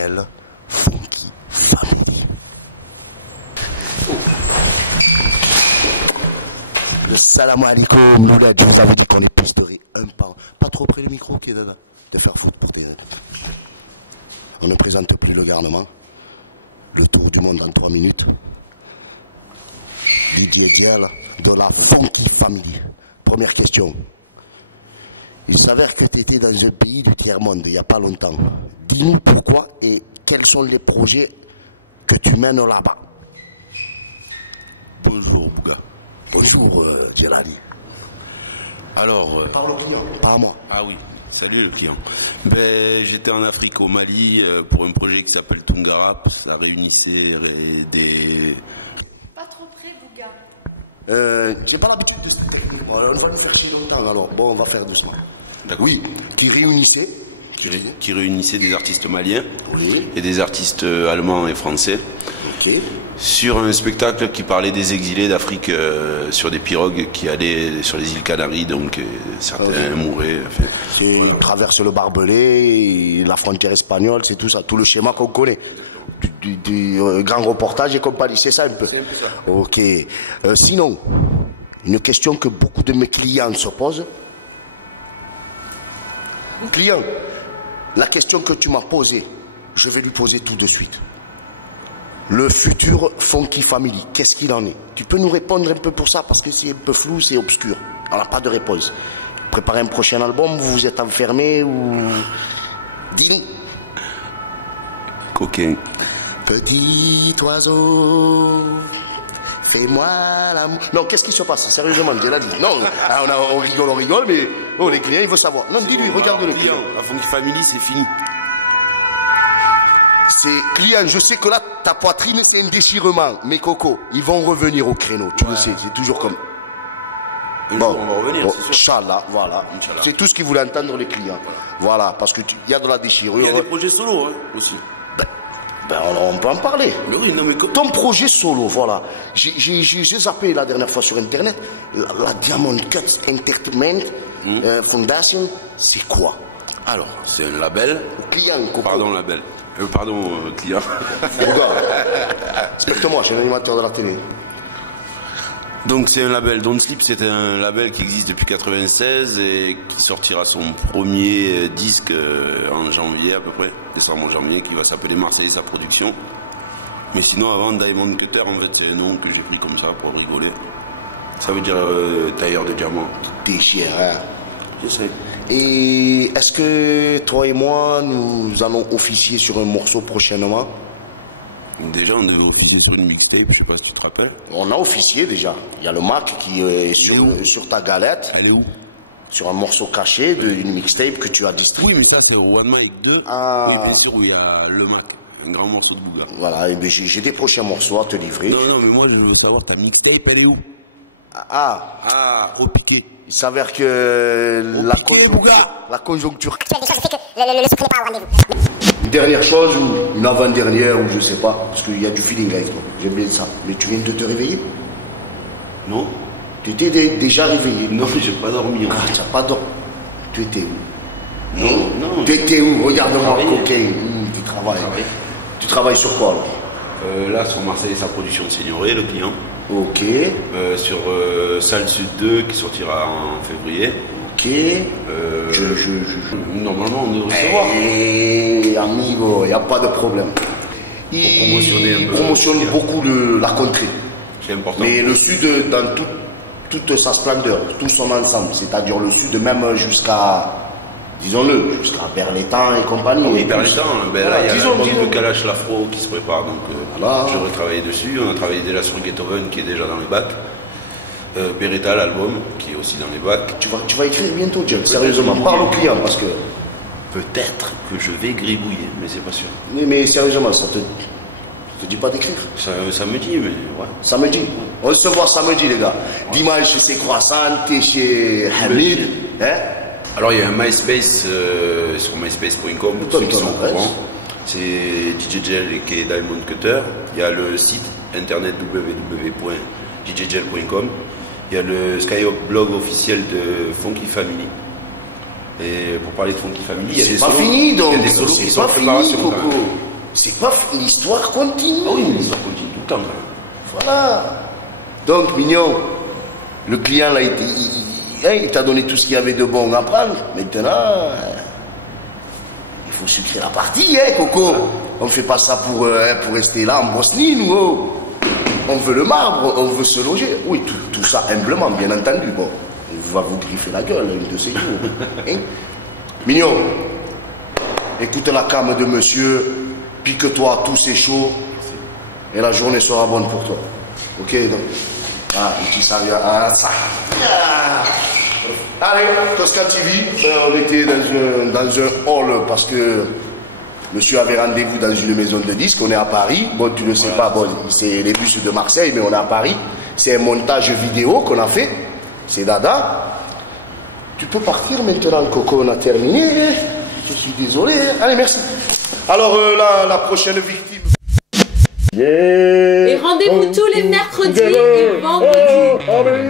DJL Funky Family. Le salam alaikum, Loulad, je vous avais dit qu'on épisterait un pan. Pas trop près du micro, qui est de faire foutre pour tes... On ne présente plus le garnement. Le tour du monde en 3 minutes. DJL de la Funky Family. Première question. Il s'avère que tu étais dans un pays du tiers-monde il n'y a pas longtemps. Dis-nous pourquoi et quels sont les projets que tu mènes là-bas. Bonjour Bouga. Bonjour Djelali. Alors... Parle au client, pas à moi. Ah oui, salut le client. Ben, j'étais en Afrique, au Mali, pour un projet qui s'appelle Tungarap. Ça réunissait des... Pas trop près, Bouga. J'ai pas l'habitude de ce truc. On va nous chercher longtemps alors. Bon, on va faire doucement. D'accord. Oui, qui réunissait des artistes maliens, oui, et des artistes allemands et français. Ok. Sur un spectacle qui parlait des exilés d'Afrique sur des pirogues qui allaient sur les îles Canaries, donc certains mouraient. Enfin, Ils traversent le barbelé, la frontière espagnole, c'est tout ça, tout le schéma qu'on connaît. Du grand reportage et compagnie, c'est ça un peu. C'est un peu ça. Ok. Sinon, une question que beaucoup de mes clients se posent. Client, la question que tu m'as posée, je vais lui poser tout de suite. Le futur Funky Family, qu'est-ce qu'il en est? Tu peux nous répondre un peu pour ça, parce que c'est un peu flou, c'est obscur. On n'a pas de réponse. Préparez un prochain album, vous vous êtes enfermé ou... Dis-nous. coquin. Petit oiseau, fais-moi l'amour. Non, qu'est-ce qui se passe? Sérieusement, j'ai dit. Non, on rigole, mais oh, les clients, ils veulent savoir. Non, dis-lui, regarde le client. La Funky Family, c'est fini. C'est client, je sais que là, ta poitrine, c'est un déchirement. Mais Coco, ils vont revenir au créneau, tu le sais, c'est toujours comme... Un jour, on va revenir, c'est sûr. Inch'Allah, voilà. Inch'Allah. C'est tout ce qu'ils voulaient entendre les clients. Voilà, parce qu'il y a de la déchirure. Il y a des projets solo aussi. On peut en parler. Mais oui, non mais... Ton projet solo, voilà. J'ai zappé la dernière fois sur Internet. La Diamond Cuts Entertainment Foundation, c'est quoi? Alors, c'est un label. Client, Coco. Pardon, label. Client. Respecte-moi, je suis un animateur de la télé. Donc c'est un label, Don't Sleep, c'est un label qui existe depuis 96 et qui sortira son premier disque en janvier à peu près, décembre-janvier, qui va s'appeler Marseille et sa production. Mais sinon avant, Diamond Cutter, en fait c'est un nom que j'ai pris comme ça pour rigoler. Ça veut dire tailleur de diamants. Déchireur. Je sais. Et est-ce que toi et moi, nous allons officier sur un morceau prochainement? Déjà, on devait officier sur une mixtape, je sais pas si tu te rappelles. On a officié déjà. Il y a le Mac qui est sur ta galette. Elle est où? Sur un morceau caché d'une mixtape que tu as distribué. Oui, mais ça c'est au One Mic 2. Ah. Et bien sûr où il y a le Mac, un grand morceau de Bouga. Voilà, et bien j'ai des prochains morceaux à te livrer. Non, mais moi je veux savoir, ta mixtape, elle est où? Au piqué. Il s'avère que la conjoncture. Tu as des choses, je sais que le sucre n'est pas au rendez-vous. Une dernière chose ou une avant-dernière ou je sais pas, parce qu'il y a du feeling avec toi. J'aime bien ça. Mais tu viens de te réveiller? Non. Tu étais déjà réveillé? Non, j'ai pas dormi. Ah, tu n'as pas dormi. Tu étais où? Non. Tu étais où? Regarde-moi, coquin. Tu travailles. Tu travailles sur quoi là? Là, sur Marseille, sa production de Signoret, le client. Ok. Sur Salle Sud 2, qui sortira en février. Ok. Normalement, on devrait se voir. Amigo, il n'y a pas de problème. promotionner un peu. Promotionne beaucoup la contrée. C'est important. Mais le Sud, dans toute sa splendeur, tout son ensemble, c'est-à-dire le Sud, même jusqu'à, disons-le, jusqu'à Berlétan et compagnie. Oui, Berlétan, ben voilà, là, il y a disons. le Kalash L'Afro qui se prépare, donc Voilà. je devrais travailler dessus. On a travaillé déjà sur Ghettoven qui est déjà dans les bacs. Beretta, l'album, qui est aussi dans les bacs. Tu vas écrire bientôt, John, sérieusement. Parle au client parce que. Peut-être que je vais gribouiller, mais c'est pas sûr. Mais sérieusement, ça te dit pas d'écrire? Ça me dit, mais ouais. Samedi. On se voit samedi, les gars. Dimanche, c'est Croissant, t'es chez Hamid. Hein? Alors, il y a un MySpace sur myspace.com, pour ceux qui sont au courant. C'est DJGel et Diamond Cutter. Il y a le site internet www.djgel.com. Il y a le Skyhop blog officiel de Funky Family. Et pour parler de Funky Family, il y a des solos. C'est pas fini donc. Il y a des solos qui sont en fini, préparation. Coco. C'est pas l'histoire continue. Ah oui, l'histoire continue tout le temps. Voilà. Donc, mignon, le client, là, il t'a donné tout ce qu'il y avait de bon à prendre. Maintenant, il faut sucrer la partie, hein, Coco. On ne fait pas ça pour rester là en Bosnie, nous. Oh. On veut le marbre, on veut se loger. Oui, tout ça humblement, bien entendu. Bon, on va vous griffer la gueule une de ces jours. Hein? Mignon, écoute la came de monsieur, pique-toi, tout c'est chaud, et la journée sera bonne pour toi. Ok, donc. Ah, un petit salut à ça. Allez, Toscan TV, on était dans un hall parce que monsieur avait rendez-vous dans une maison de disques. On est à Paris. Bon, tu ne sais pas, bon, c'est les bus de Marseille, mais on est à Paris. C'est un montage vidéo qu'on a fait. C'est Dada. Tu peux partir maintenant, Coco, on a terminé. Je suis désolé. Allez, merci. Alors, la prochaine victime. Et rendez-vous tous les mercredis et vendredis.